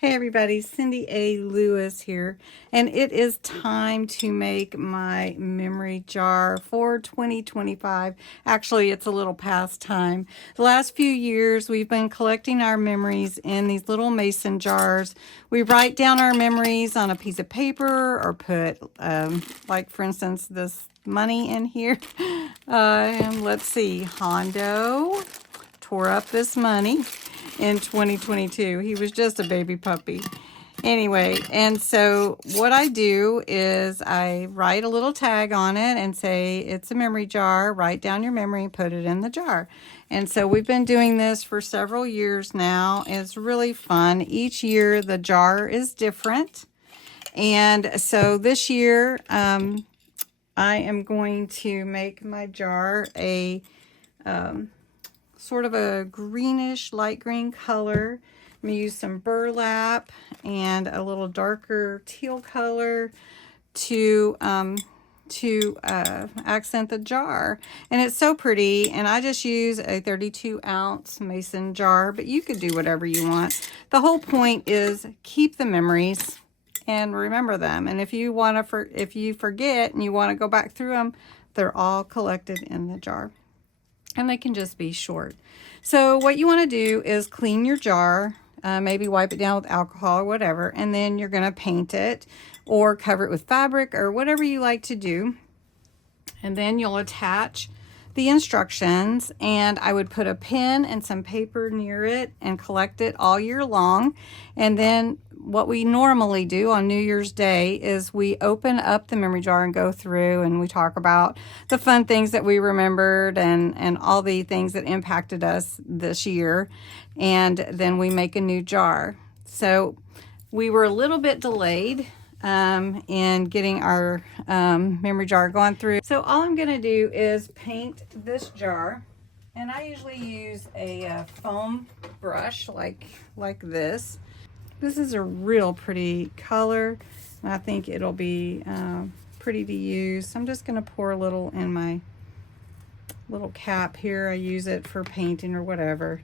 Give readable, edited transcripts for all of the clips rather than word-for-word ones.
Hey everybody, Cindy A. Lewis here, and it is time to make my memory jar for 2025. Actually, it's a little past time. The last few years, we've been collecting our memories in these little mason jars. We write down our memories on a piece of paper or put, like for instance, this money in here. And let's see, Hondo tore up this money in 2022. He was just a baby puppy. Anyway, and so what I do is I write a little tag on it and say it's a memory jar. Write down your memory and put it in the jar. And so we've been doing this for several years now. It's really fun. Each year the jar is different. And so this year I am going to make my jar a sort of a greenish, light green color. I'm going to use some burlap and a little darker teal color to accent the jar. And it's so pretty, and I just use a 32-ounce mason jar, but you could do whatever you want. The whole point is keep the memories and remember them. And if you want to, if you forget and you want to go back through them, they're all collected in the jar. And they can just be short. So what you want to do is clean your jar, maybe wipe it down with alcohol or whatever, and then you're going to paint it or cover it with fabric or whatever you like to do. And then you'll attach the instructions, and I would put a pen and some paper near it and collect it all year long. And then what we normally do on New Year's Day is we open up the memory jar and go through and we talk about the fun things that we remembered and all the things that impacted us this year. And then we make a new jar. So we were a little bit delayed in getting our memory jar going through. So all I'm going to do is paint this jar. And I usually use a foam brush like this. This is a real pretty color, and I think it'll be pretty to use. So I'm just going to pour a little in my little cap here. I use it for painting or whatever,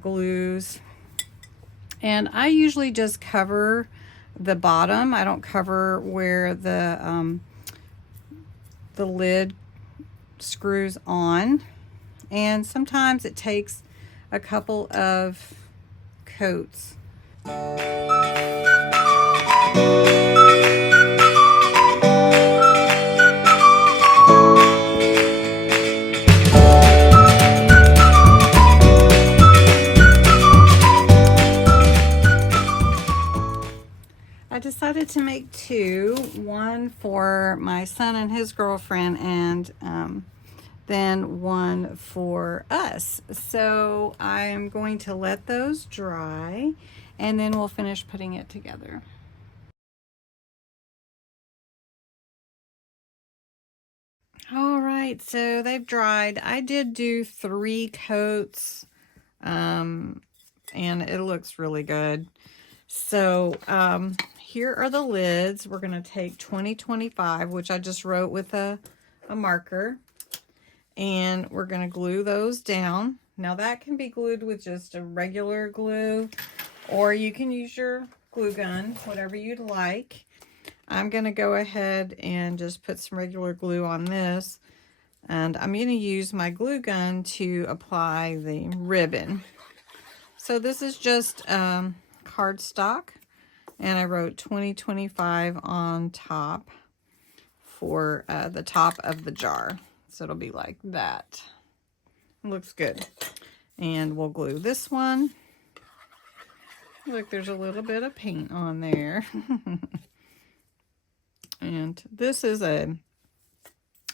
glues. And I usually just cover the bottom. I don't cover where the lid screws on. And sometimes it takes a couple of coats. I decided to make two, one for my son and his girlfriend, and then one for us. So I am going to let those dry, and then we'll finish putting it together. All right, so they've dried. I did do 3 coats, and it looks really good. So here are the lids. We're going to take 2025, which I just wrote with a marker, and we're going to glue those down. Now that can be glued with just a regular glue, or you can use your glue gun, whatever you'd like. I'm going to go ahead and just put some regular glue on this, and I'm going to use my glue gun to apply the ribbon. So this is just cardstock, and I wrote 2025 on top for the top of the jar. So it'll be like that. It looks good. And we'll glue this one. Look, there's a little bit of paint on there. And this is a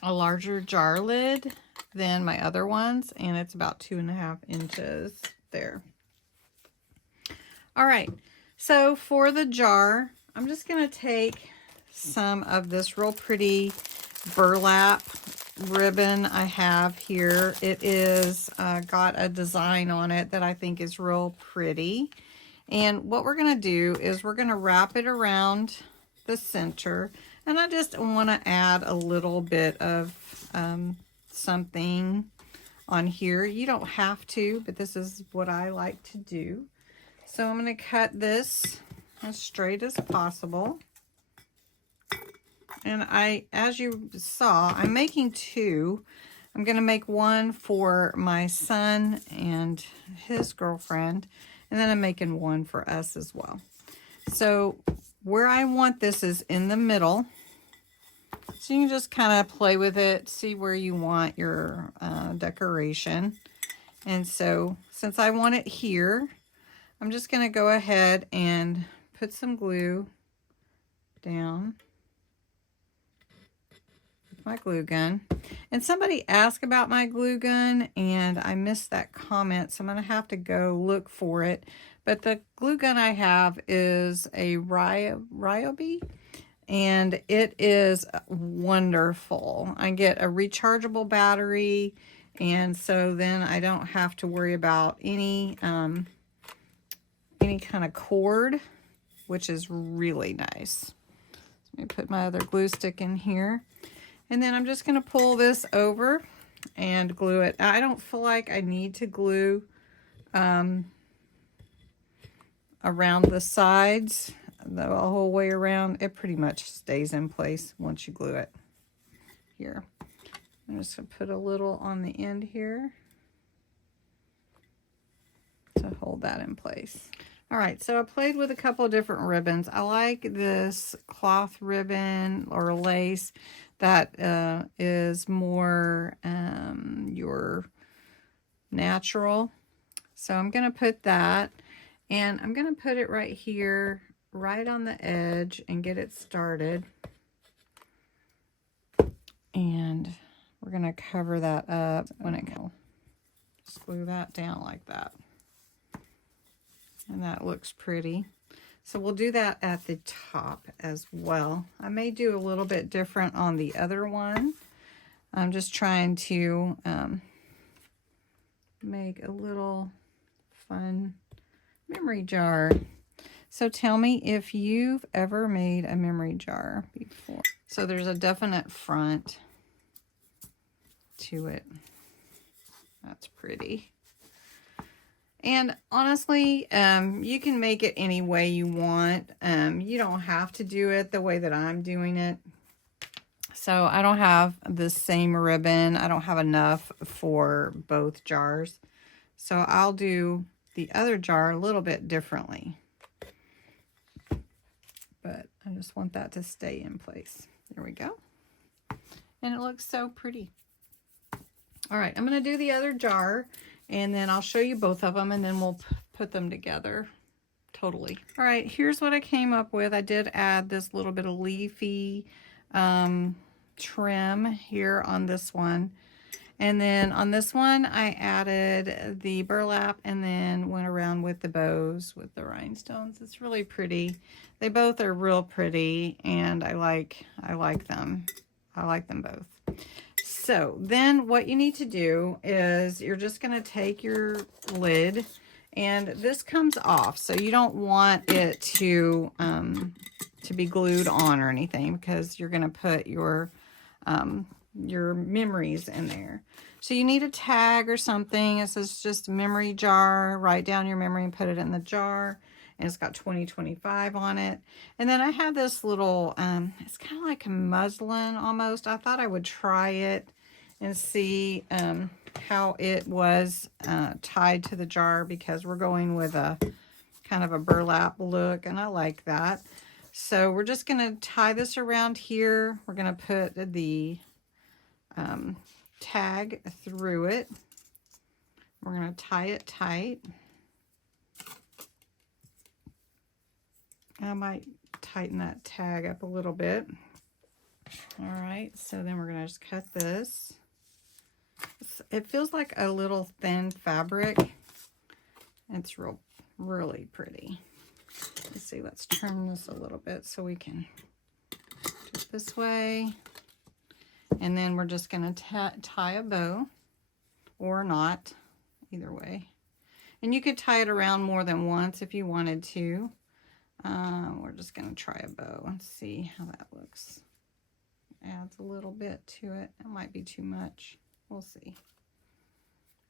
larger jar lid than my other ones, and it's about 2.5 inches there. All right, so for the jar, I'm just going to take some of this real pretty burlap ribbon I have here. It is got a design on it that I think is real pretty. And what we're going to do is we're going to wrap it around the center. And I just want to add a little bit of something on here. You don't have to, but this is what I like to do. So I'm going to cut this as straight as possible. And as you saw, I'm making two. I'm going to make one for my son and his girlfriend, and then I'm making one for us as well. So where I want this is in the middle. So you can just kind of play with it, see where you want your decoration. And so since I want it here, I'm just going to go ahead and put some glue down with my glue gun. And somebody asked about my glue gun, and I missed that comment, so I'm going to have to go look for it. But the glue gun I have is a Ryobi, and it is wonderful. I get a rechargeable battery, and so then I don't have to worry about any kind of cord, which is really nice. Let me put my other glue stick in here. And then I'm just going to pull this over and glue it. I don't feel like I need to glue around the sides the whole way around. It pretty much stays in place once you glue it. Here, I'm just going to put a little on the end here to hold that in place. All right, so I played with a couple of different ribbons. I like this cloth ribbon or lace that is more your natural. So I'm going to put that, and I'm going to put it right here, right on the edge, and get it started. And we're going to cover that up when it goes. Just glue that down like that. And that looks pretty. So we'll do that at the top as well. I may do a little bit different on the other one. I'm just trying to make a little fun memory jar. So tell me if you've ever made a memory jar before. So there's a definite front to it. That's pretty. And honestly, you can make it any way you want. You don't have to do it the way that I'm doing it. So I don't have the same ribbon. I don't have enough for both jars. So I'll do the other jar a little bit differently. But I just want that to stay in place. There we go. And it looks so pretty. All right, I'm going to do the other jar, and then I'll show you both of them, and then we'll put them together totally. All right, here's what I came up with. I did add this little bit of leafy trim here on this one. And then on this one, I added the burlap and then went around with the bows with the rhinestones. It's really pretty. They both are real pretty, and I like them. I like them both. So then what you need to do is you're just going to take your lid, and this comes off. So you don't want it to be glued on or anything, because you're going to put your memories in there. So you need a tag or something. It says just memory jar. Write down your memory and put it in the jar. And it's got 2025 on it. And then I have this little, it's kind of like a muslin almost. I thought I would try it and see how it was tied to the jar, because we're going with a kind of a burlap look, and I like that. So we're just going to tie this around here. We're going to put the tag through it. We're going to tie it tight. I might tighten that tag up a little bit. All right, so then we're going to just cut this. It feels like a little thin fabric. It's really pretty. Let's see, let's turn this a little bit so we can do it this way. And then we're just going to tie a bow, or not, either way. And you could tie it around more than once if you wanted to. We're just going to try a bow and see how that looks. Adds a little bit to it. It might be too much. We'll see.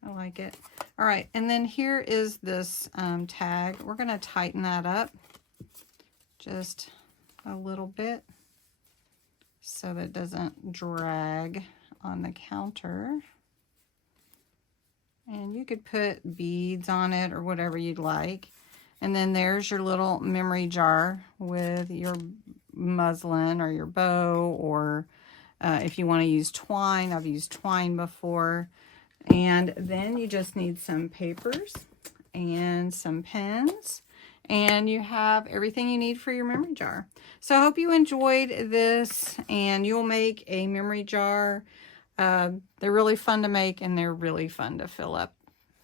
I like it. All right, and then here is this tag. We're going to tighten that up just a little bit so that it doesn't drag on the counter. And you could put beads on it or whatever you'd like. And then there's your little memory jar with your muslin or your bow, or if you want to use twine. I've used twine before. And then you just need some papers and some pens, and you have everything you need for your memory jar. So I hope you enjoyed this, and you'll make a memory jar. They're really fun to make, and they're really fun to fill up.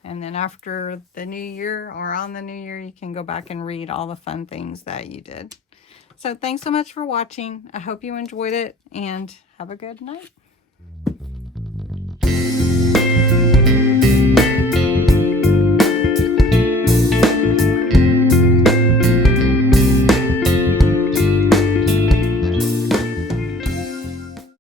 And then after the new year, or on the new year, you can go back and read all the fun things that you did. So thanks so much for watching. I hope you enjoyed it, and have a good night.